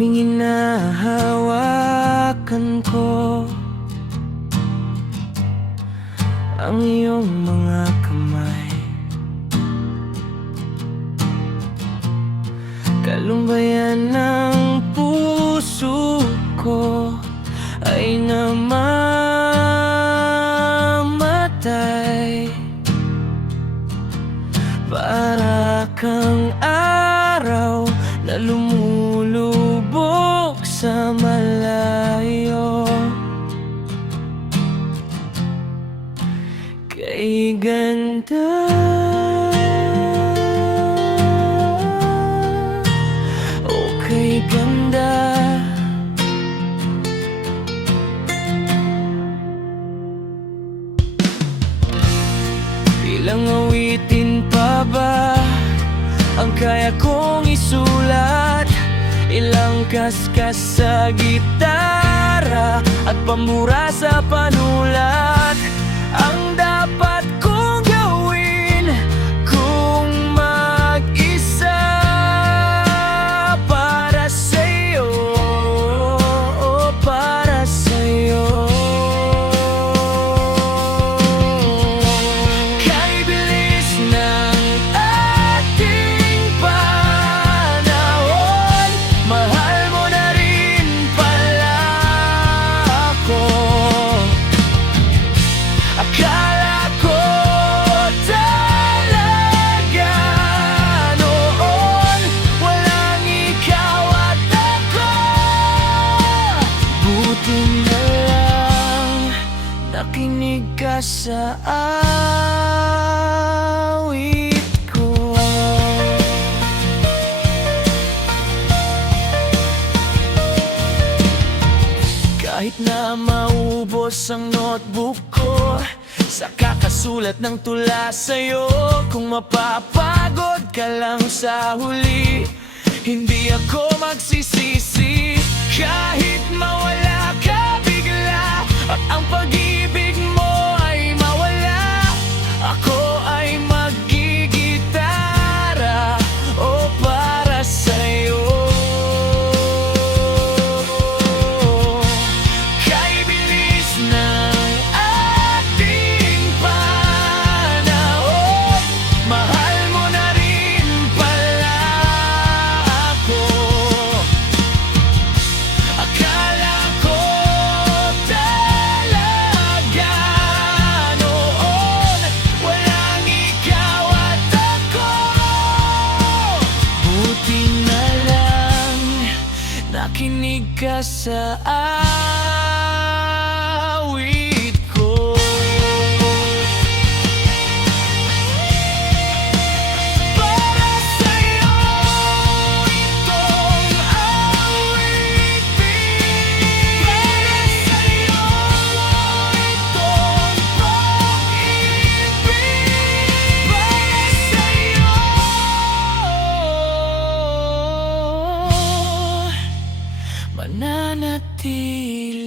Tuwing hinahawakan ko ang iyong mga kamay, kalumbayan ng puso ko ay namamatay. Para kang araw na lumulubog sa malayo, kay ganda, oh kay ganda. Ilang awitin pa ba ang kaya kong isulat? Ilang kaskas sa gitara at pamura sa panulat ang dapat kong gawin kung mag-isa para sa'yo, para sa'yo. Kay bilis ng ating panahon, mahal mo na rin pala ako. Akala ko talaga noon walang ikaw at ako. Buti na lang nakinig ka sa awit ko. Kahit na maubos ang notebook ko sa kakasulat ng tula sa'yo, kung mapapagod ka lang sa huli, hindi ako magsisisi. Kahit mawala ka bigla at ang pag-ibig mo ay mawala, ako ay maggigitara, oh para sa'yo. Kay bilis ng ating panahon, mahal mo na rin pala ako. Akala ko talaga noon walang ikaw at ako. Buti na lang nakinig ka sa awit ko. Para sa'yo itong awitin, para sa'yo itong pag-ibig, para sa'yo mananatili.